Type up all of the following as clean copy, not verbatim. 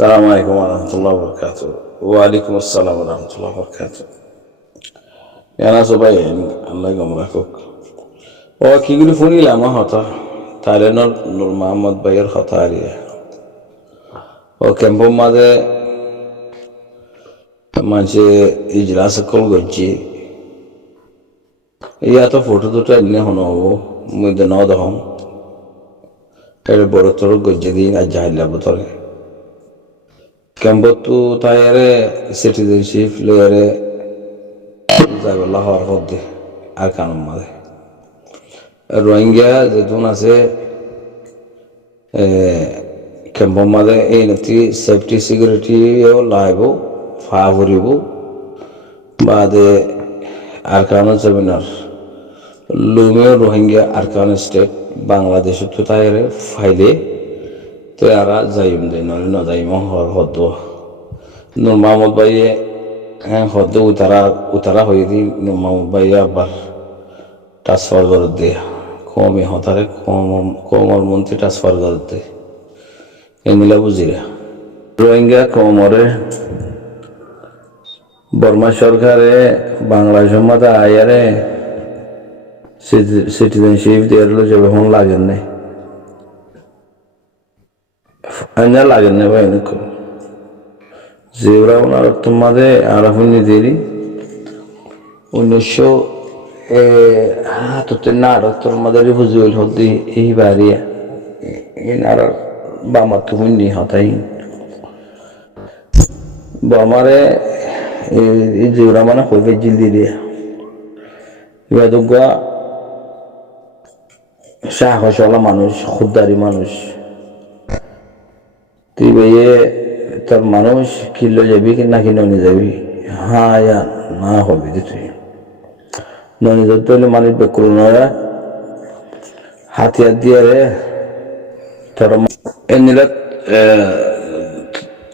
السلام عليكم ورحمة الله وبركاته. وعليكم السلام ورحمة الله وبركاته. يا ناس باين الله يقمركم. وكيقولوا فوني لا ما هطا تعالى نور محمد باير خطاري. وكم بوم ماذا مانشي إجلاس كل جي. يا تو فوتو تو تاني هنو ميدنا دهم. كده بورتورو جدين أجهل لبطوري. كمبوتو تايره citizenship ليره زي الله هارفودي أركانهم ماذا الروهينجا زيتونا سه كمبو ماذا نتي safety security يو لايبو فاوريبو بعد أركانو سبينار لوميو روهينجا أركانو ستيت بنغلاديش تو تايره فايله তো এরা যাইম দেয় নলে না যাইম হর হদ্দ নূর মাহমুদ ভাইয়ে হ্যাঁ হদ্দ উতারা হয়ে দি নূর মাহমুদ ভাইয়ে আবার ট্রান্সফার করে দে কমে হতারে কমর মন্ত্রী ট্রান্সফার করে দে এমিলা বুঝিরা রোহিঙ্গা কমরে বর্মা সরকারে বাংলাদেশের মধ্যে আয়ারে সিটিজেনশিপ দিয়ে যাবে হন লাগেন নাই Anya lagi nih pak ini kok. Zebra mana tumbade arafuni diri. Unisho tuh tenar tumbade ribu jual hodi ini baria. Ini araf bama tuh ini hatain. Bamare ini zebra mana kau vegil diri. Iba tuh gua syah koshala manus, khudari manus. তুই ভাইয়ে তোর মানুষ kilo যাবি কি না কি ননি যাবি হ্যাঁ না হবি তুই ননি যাতে হলে মানুষ বেকুল নয় হাতিয়ার দিয়ে রে তোর এনিলে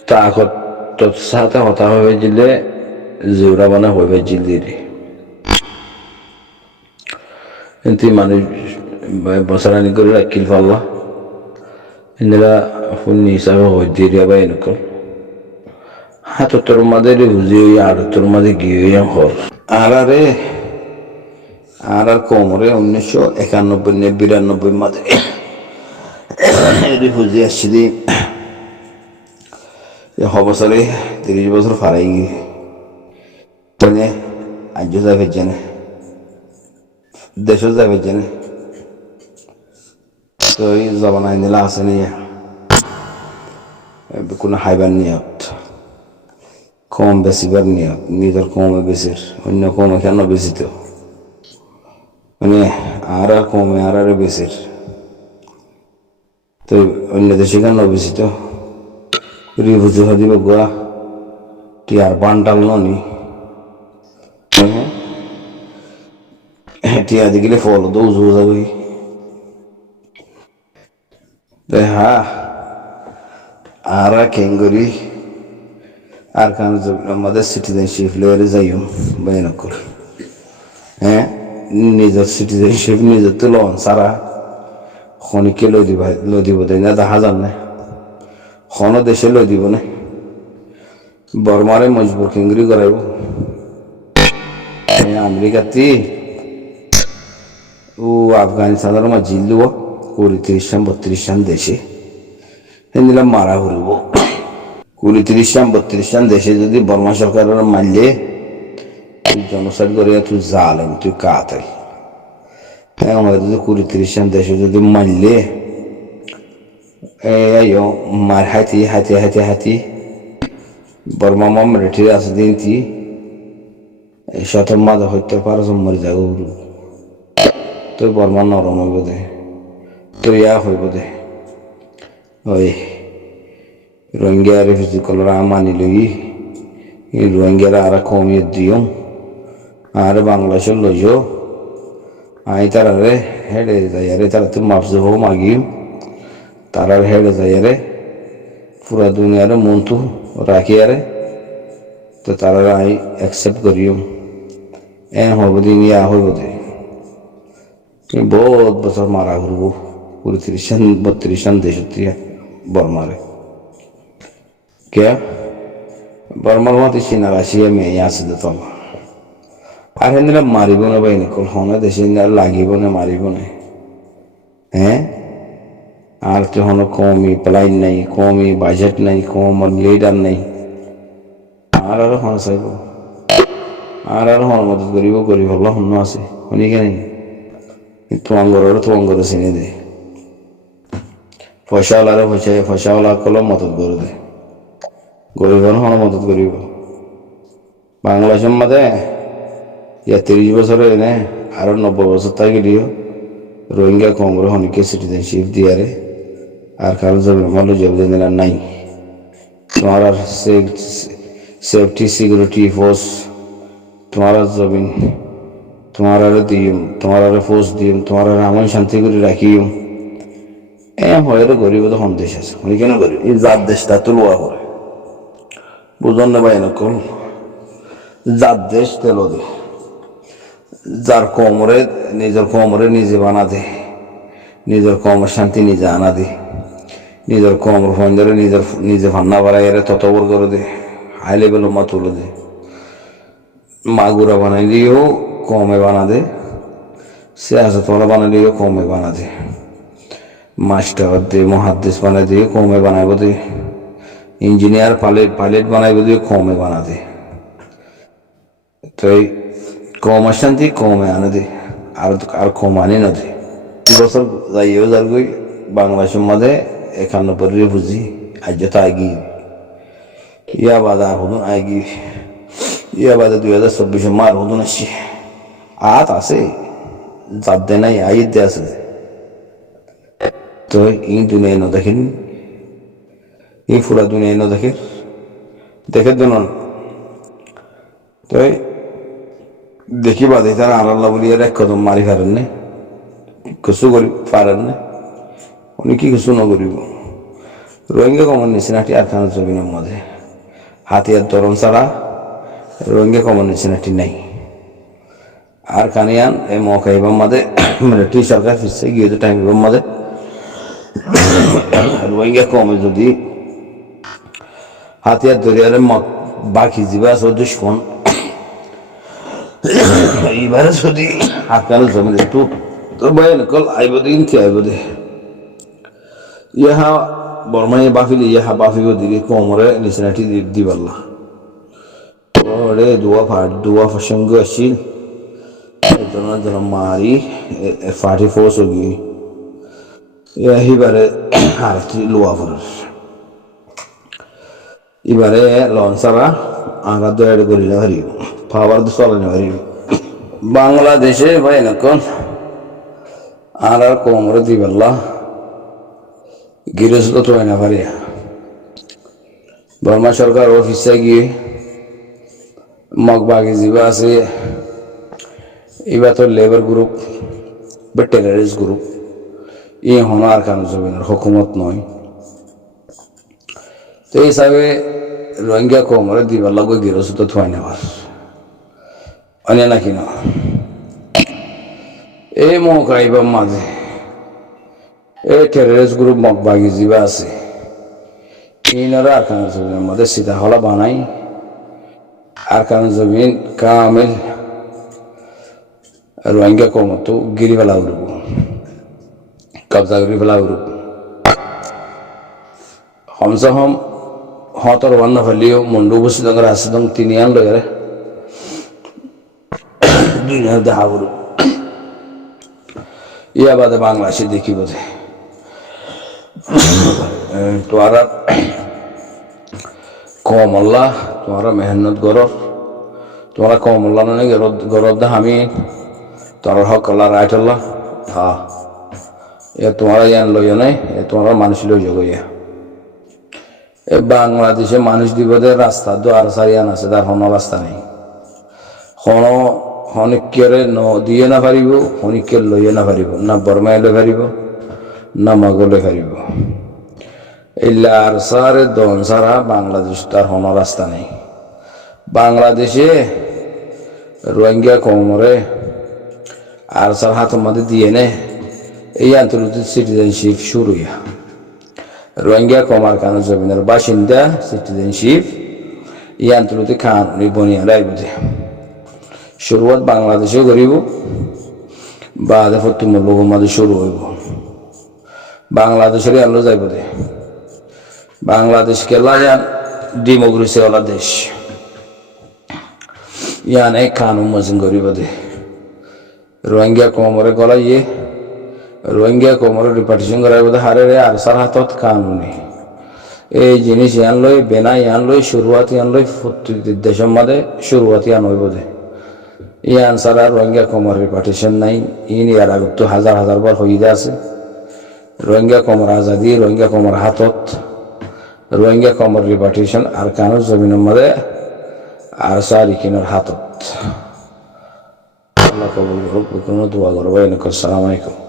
তাকত তোর সাথে হতা হয়ে জিলে জোরা মানে হয়ে জিলি রে তুই মানুষ বসারানি করে রাখিল পাল্লা এনিলা ফুনি হিসাবে হয়ে দিয়ে বাইন কর হাত তোর মাঝে বুঝি আর তোর মাঝে গিয়ে হর আর কোমরে 1991-92 মাঝে রিফিউজি আসছি দি বছরে 30 বছর ফারাই গিয়ে মানে আজ যাবে জেনে দেশও যাবে জেনে তো এই জবানায় নিলা আছে নিয়ে কোনো হাইবার নিয়ত কম বেশিবার নিয়ত নিজের কমে বেশির অন্য কমে কেন বেশি তো মানে আর কমে আর বেশির তো অন্য দেশে কেন বেশি তো রিভুজু দিব গোয়া কি আর বান্ডাল ননি টিয়া দিলে ফল দৌজু যাবি হ্যাঁ আর কেঙ্গুরি আর কান আমাদের সিটিজেনশিপ লয়ে যাইম বাইন কর হ্যাঁ নিজের সিটিজেনশিপ নিজের তো লন সারা খনিকে লই দিব দেয় না দেখা যান না খন দেশে লই দিব না বর্মারে মজবুর কেঙ্গুরি করাইব আমেরিকাতে ও আফগানিস্তানের মাঝে জিল্লুব 30-32 সান দেশে নিলাম মারা ঘুরব 30-32 সান দেশে যদি বর্মা সরকারের মারলে তুই জনসাইড করে তুই জালেম তুই কাতাই হ্যাঁ আমাদের যদি 30 সান দেশে যদি মারলে মার হাতি বর্মা মাম রেঠে আছে দিন শতর মাঝে হইতে পারো মরে যাবো তুই বর্মা নরম হইব দে তুই হইব দে ওই রোহিঙ্গা রিফিউজি কলরা মানি লই এই রোহিঙ্গারা আর কমিয়ে দিও আর বাংলাদেশ লইও আই তারারে হেডে যাইরে তারা তো মাফজু হো মাগিম তারার হেডে যাইরে পুরা দুনিয়ার মন্তু রাখিয়ারে তো তারা আই অ্যাকসেপ্ট করিও হইব দিন হইব দে বহুত বছর মারা ঘুরবো 30-32 দেশ বর্মারে কে বর্মার মতো চীনা রাশিয়া মেয়ে আছে তো আর হেন মারিব না বাইনি কল হনে দেশে লাগিব না মারিব না হ্যাঁ আর তো হন কমই প্লাইন নাই কমই বাজেট নাই কম লিডার নাই আর হন চাইব আর হন মদত করিব হল হন্য আছে শুনি কে নাই তোমার চিনি দে পয়সাওয়ালারে পয়সাওয়ালা কলম মদত করে দে গরিব হন মদত করিব বাংলাদেশের মাঝে 30 বছরে এনে আরো 90 বছর থাকে দিও রোহিঙ্গা কংগ্রেস হনিকে সিটিজেনশিপ দিয়ারে আর কারো জমি মূল্য জমি দিন নাই তোমার আর সেফটি সিকিউরিটি ফোর্স তোমার জমিন তোমার আর দিম তোমার আর ফোর্স দিম তোমার আর আমন শান্তি করে রাখিও হয়ে গরিব তো সন্দেশ আছে উনি কেন গরিব এই জাত দেশটা তুলুয়া করে বুঝন না ভাই নকল জাত দেশ তেল দে যার নিজের কোমরে নিজে বানা দে নিজের কোমর শান্তি নিজে আনা দে নিজের কোমর ফোন ধরে নিজে ফান্না বাড়াই এর ততবর করে দে হাই লেভেল মা তুলে দে মাগুরা বানাই দিয়েও কমে বানা দে সে আছে তোলা বানাই দিয়েও কমে বানা দে মাস্টার দে মহাদ্দেশ বানাই দিয়ে কমে বানাইব দে ইঞ্জিনিয়ার পাইলট বানাইব দিয়ে কমে বানা দে তো কম শান্তি কমে আনে দে আর কম আনি না দে 2 বছর যাইও যার গই বাংলাদেশের মাঝে 91 বুঝি আজ তো আগি ইয়া বাদা হদুন আগি ইয়া বাদা 2024 মার হদুন আসছে আত আছে জাত দে নাই আইত দে আছে তো এই দুনিয়ায় না দেখেন এই পুরা দুনিয়ায় না দেখে দেন তো দেখি বাদে তারা আল্লাহ বলিয়ে এক কদম মারি পারেন না কিছু করি পারেন না উনি কি কিছু ন করিব রোহিঙ্গা কমন নিচিনাটি আর খানা জমিনের মধ্যে হাতিয়ার ধরন ছাড়া রোহিঙ্গা কমন নিচিনাটি নাই আর কানিয়ান এই মকাইবার মাঝে মিলিটারি সরকার ফিরছে গিয়ে তো টাইমের মাঝে রোহিঙ্গা কমে যদি হাতিয়ার দরিয়ারে বাকি যাবা আছে দুশ্মন এইবারে যদি হাতকাল জমি একটু তো বয়ান কল আইব দিন কি আইব দে ইহা বর্মায় বাফিলি ইহা বাফিব দিকে কোমরে নিচিনাটি দিবাল্লা ওরে দুয়া প্রসঙ্গ আসছিল জন মারি ফাটি ফোর্স গিয়ে এবারে আরেকটি লোয়া ফোর্স এবারে লঞ্চারা আঘাত দয়ারে করিলে হারিব পাওয়ার তো চলানো হারিব বাংলাদেশে ভাই এখন আর কোমরে দিবাল্লা গিরস্ত তো হয় না পারিয়া বর্মা সরকার অফিসে গিয়ে মগবাগি যাবা আছে এবার তো লেবার গ্রুপ বা টেরারিস্ট গ্রুপ এই হন আর কারণ জমিনের হুকুমত নয় তো এই হিসাবে রোহিঙ্গা কোমরে দিবার লাগবে গিরস্ত তো হয় না অনে নাকি না এই মৌকাইবার মাঝে এই টেররিস্ট গ্রুপ মগবাগি যাবা আছে ইনারা আরকান জমিনের মধ্যে সিধা হলা বানাই আরকান জমিন কামিল রোহিঙ্গা কমতো গিরি ফেলা উড়ব কবজা করি ফেলা উড়ব কমসে কম হতর বান্ন ফেলিও মুন্ডু বসে দঙ্গর আছে দং 3 আন লয়ারে দুনিয়া দেখা উড়ব ইয়া বাদে বাংলাদেশে দেখি বোধে তোরা কমল্লা তোরা মেহনত গরর তোরা কমল্লা না গরর দা আমি তোর হক আল্লাহ রাইট আল্লাহ হ্যাঁ এ তোমরা ইয়ান লইও নাই এ তোমরা মানুষ লই যাবো ইয়া এ বাংলাদেশে মানুষ দিবদে রাস্তা দ্বার সারিয়ান আছে তার কোনো রাস্তা নেই কোনো হনিকেরে ন দিয়ে না পারিব হনিকের লইয়ে না পারিব না বর্মায় লই পারিব না মাগলে পারিব এই লার সারে দন সারা বাংলাদেশ তার কোনো রাস্তা নেই বাংলাদেশে রোহিঙ্গা কোমরে আর সার হাতের মধ্যে দিয়ে নে এই আন্তর্জাতিক সিটিজেনশিপ শুরু রোহিঙ্গা কমার কারণ জমিনের বাসিন্দা সিটিজেনশিপ ইয়ান্ত্রতি কানুনি বনিয়া রাইবদে শুরুয়াত বাংলাদেশেও করিব বাদে ফতুমুল বহুমাদে শুরু হইব বাংলাদেশের আলো যাইব দে বাংলাদেশ কেলা ইয়ান ডেমোক্রেসি ওলা দেশ ইয়ান এক কানুন মজিন করিব দে রোহিঙ্গা কমরে গলাইয়ে রোহিঙ্গা কমরে রিপার্টিশন করাইব দে হারে রে আর সার হাতত কানুনি এই জিনিস ইয়ান লই বেনা ইয়ান লই শুরুয়াত ইয়ান লই দেশের মাঝে শুরুয়াত ইয়ান হইব দে ইয়ান সারা রোহিঙ্গা কমর রিপার্টিশন নাই ইন ইয়ার আগত তো হাজার হাজার বার হইয়া আছে রোহিঙ্গা কমর আজাদি রোহিঙ্গা কমর হাতত রোহিঙ্গা কমর রিপার্টিশন আর কানুর জমিনের মাঝে আর সারিকিনের হাতত আল্লাহ কবুল করুক কোনো দোয়া করবো আসসালামু আলাইকুম